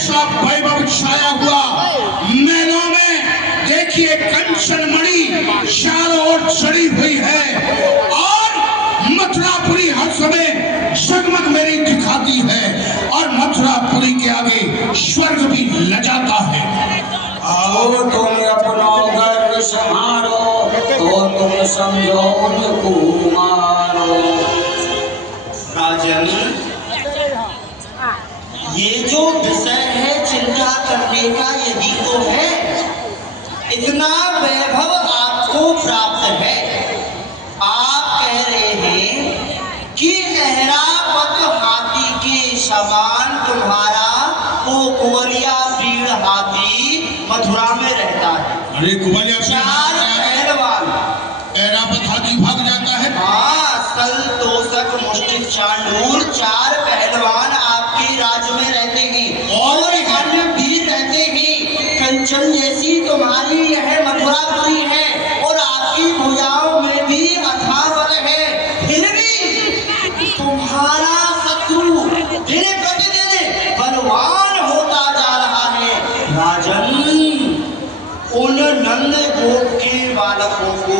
ऐसा वैभव छाया हुआ महलों में। देखिए कंचन मणि चारों ओर चढ़ी हुई है और मथुरापुरी हर समय जगमग मेरी दिखाती है और मथुरापुरी के आगे स्वर्ग भी लजाता है। आओ तुम अपना गर्व संभालो तो तुम समझो उनको मारो। राजन, ये जो विषय है चिंता करने का यही तो है। इतना वैभव आपको प्राप्त है। आप कह रहे हैं कि ऐरावत हाथी के समान तुम्हारा वो कुवलिया पीड़ हाथी मथुरा में रहता है। अरे कुवलिया चार पहलवान ऐरावत हाथी भाग जाता है। हाँ, सल तोषक मुष्टिक चांडूर चार पहलवान आपके राज्य में रहते हैं और अन्य वीर रहते हैं। कंचन जैसी तुम्हारी यह मथुरापुरी है और आपकी भुजाओं में भी अथाह बल है। फिर भी तुम्हारा शत्रु दिन प्रतिदिन बलवान होता जा रहा है। राजन, उन नंद गोप के बालकों को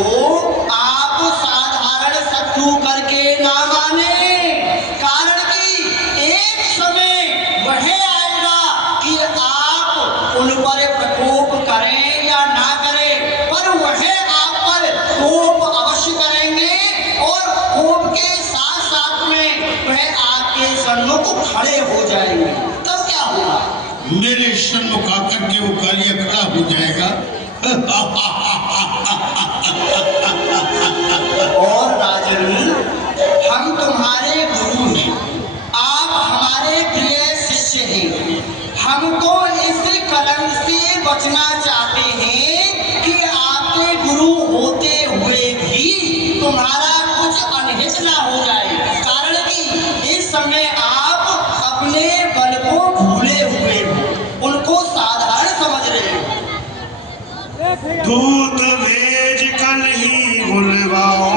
आप साधारण शत्रु करके ना माने, कारण कि एक समय वह आएगा कि आप उन पर प्रकोप करें या ना करें, पर वह आप पर कोप अवश्य करेंगे और कोप के साथ साथ में वह आपके सन्मुख खड़े हो जाएंगे। तब क्या होगा? मेरे सन्मुख आकर के वो कालिया खड़ा हो जाएगा। और राजन, हम तुम्हारे गुरु हैं, आप हमारे प्रिय शिष्य हैं। हम तो इस कलंक से बचना चाहते हैं कि आपके गुरु होते हुए भी तुम्हारा कुछ अनहित ना हो जाए, कारण कि इस समय आप अपने बल को भूले हुए हो, उनको साधारण समझ रहे हो। दूत भेज कल ही बुलवाओ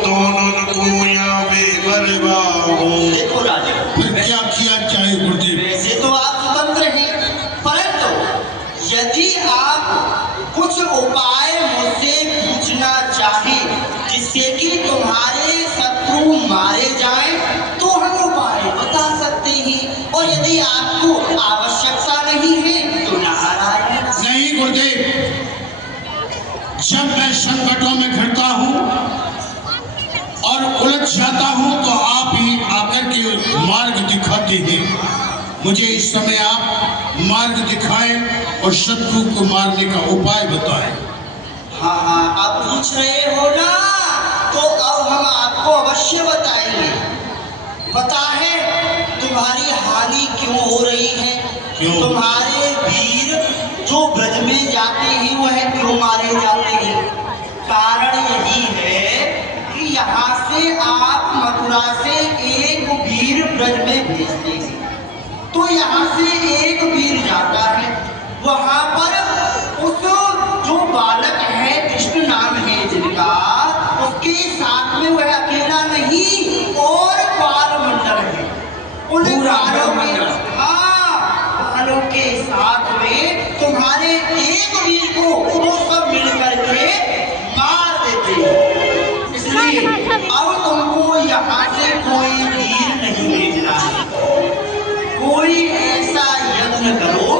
दोनों को यहाँ पे बरवाओ। देखो राजा, फिर क्या किया जाए गुरुदेव? वैसे तो आप स्वतंत्र हैं, परंतु यदि आप कुछ उपाय मुझसे पूछना चाहें जिससे कि तुम्हारे शत्रु मारे जाएं, तो हम उपाय बता सकते हैं। और यदि आपको आवश्यकता नहीं है तो नारायण। नहीं गुरुदेव, जब मैं संकटों में घिरता हूँ और उलझ जाता हूँ तो आप ही आकर के मार्ग दिखाते हैं। मुझे इस समय आप मार्ग दिखाएं और शत्रु को मारने का उपाय बताएं। हाँ, आप पूछ रहे हो ना, तो अब हम आपको अवश्य बताएंगे। पता है तुम्हारी हानि क्यों हो रही है? क्यों? तुम्हारे वीर जो ब्रज में जाते हैं वह क्यों मारे जाते हैं? कारण यही है कि यहाँ से आप मथुरा से एक वीर ब्रज में भेजते हैं, तो यहाँ से एक वीर जाता है, वहाँ पर उस जो बालक है कृष्ण नाम है जिनका, उसके साथ में वह अकेला नहीं और बाल मंडल है। उन बालों के साथ में तुम्हारे एक वीर को वो सब मिल करके मार देते हैं। इसलिए अब तुमको यहाँ से कोई वीर नहीं भेजना है। कोई ऐसा यत्न करो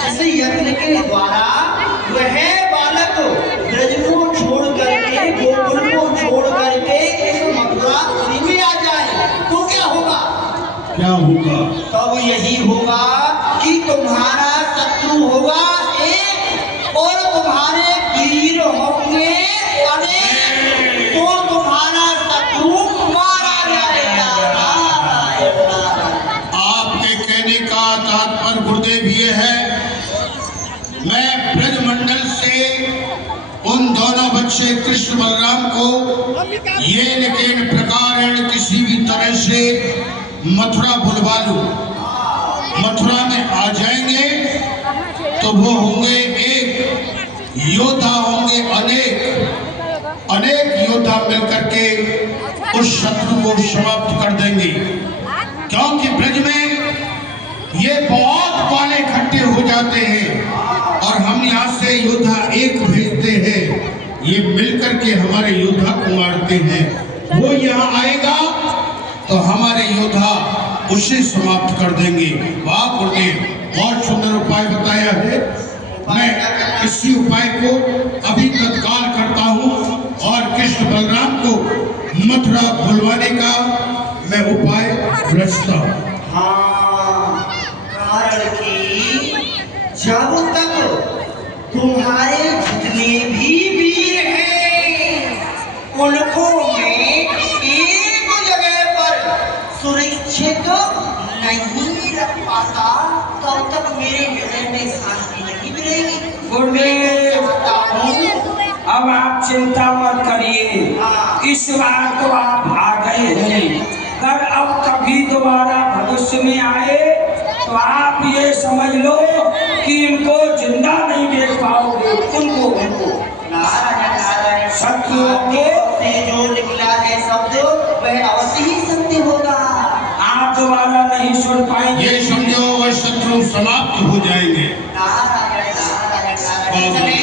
जिस यत्न के द्वारा वह बालक ब्रज को छोड़ करके, गोकुल को छोड़ करके इस मथुरापुरी में आ जाए, तो क्या होगा? क्या होगा? तब यही होगा कि तुम्हारा शत्रु होगा एक और तुम्हारे वीर होंगे अनेक, तो तुम्हारा शत्रु मारा जाएगा। आपके कहने का तात्पर्य गुरुदेव ये है, मैं ब्रजमंडल से उन दोनों बच्चे कृष्ण बलराम को ये लेकिन प्रकार किसी भी तरह से मथुरा बुलवा लूं। मथुरा में आ जाएंगे तो वो होंगे एक, योद्धा होंगे अनेक, अनेक योद्धा मिलकर के उस शत्रु को समाप्त कर देंगे। क्योंकि ब्रज में ये बहुत वाले इकट्ठे हो जाते हैं और हम यहाँ से योद्धा एक भेजते हैं, ये मिलकर के हमारे योद्धा को मारते हैं। वो यहाँ आएगा तो हमारे योद्धा उसे समाप्त कर देंगे। वाह गुरुदेव, बहुत सुंदर उपाय बताया है। मैं इसी उपाय को अभी तत्काल करता हूँ और कृष्ण बलराम को मथुरा बुलवाने का मैं उपाय रचता हूँ। हाँ, कारण कि जब तक तुम्हारे जितने भी वीर हैं उनको मैं एक जगह पर सुरक्षित नहीं रख पाता, तब तक मेरे हृदय में शांति नहीं मिलेगी। गुरुदेव, अब आप चिंता मत करिए, इस बार तो आप आ गए हैं, अगर अब कभी दोबारा भविष्य में आए तो आप ये समझ लो कि इनको जिंदा नहीं देख पाओगे। उनको नारायण नारायण, शत्रुओं के से जो निकला है शब्द वह अवश्य ही सत्य होगा। आप दोबारा नहीं सुन पाएंगे। ये समझो वह शत्रु समाप्त हो जाएंगे। नारायण नारायण नारायण।